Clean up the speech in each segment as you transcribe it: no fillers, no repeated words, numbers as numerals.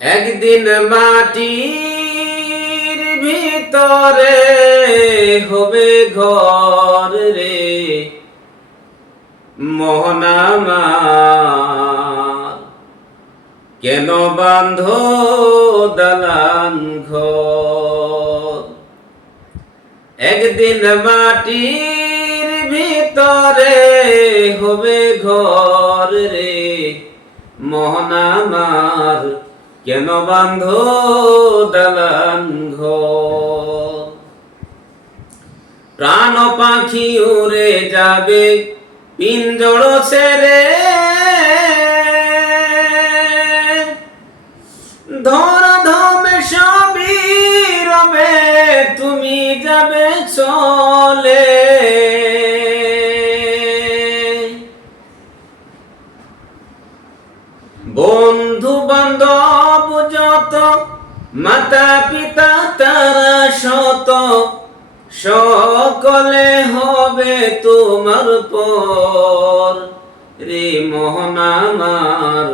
একদিন মাটির ভিতরে হবে ঘর রে মোহন আমার, কেন বাঁধ দালান ঘর। একদিন মাটির ভিতরে হবে ঘর রে মোহন আমার, কেন বাঁধ দালান ঘর। প্রাণ পাখি উড়ে যাবে পিঞ্জর ছেড়ে, ধর ধমে সবই রবে তুমি যাবে চলে। বন্ধু বান্ধব যত মাতা পিতা তারা শত, সকলে হবে তোমার পর রে মোহন আমার,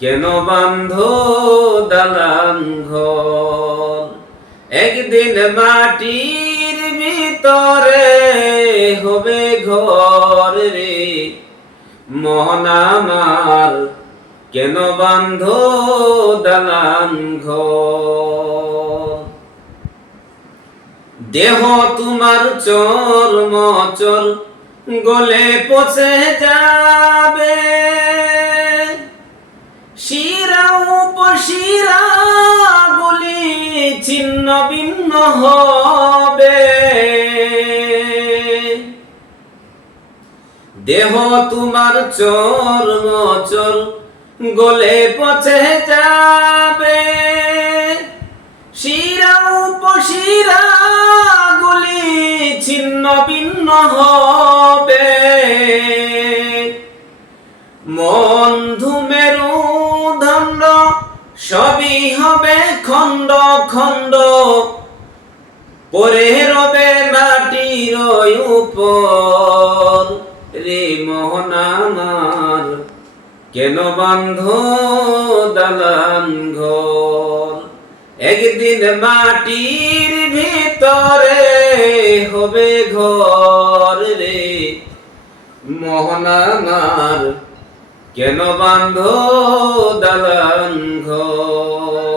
কেন বাঁধ দালান ঘর। একদিন মাটির ভিতরে হবে ঘর রে মোহন আমার, কেন বাঁধ দালান ঘর। দেহ তোমার চর্ম চল গলে পচে যাবে, শিরা উপশিরা গুলি ছিন্ন ভিন্ন হবে। দেহ তোমার চর্ম চল গলে পচে যাবে, শিরা উপশিরা গুলি ছিন্ন ভিন্ন হবে। মন ধুমেরু দণ্ড সবই হবে খণ্ড খণ্ড, পরে রবে মাটির উপর রে মোহন আমার, কেন বাঁধ দালান ঘর। একদিন মাটির ভিতরে হবে ঘর রে মোহন আমার, কেন বাঁধ দালান ঘর।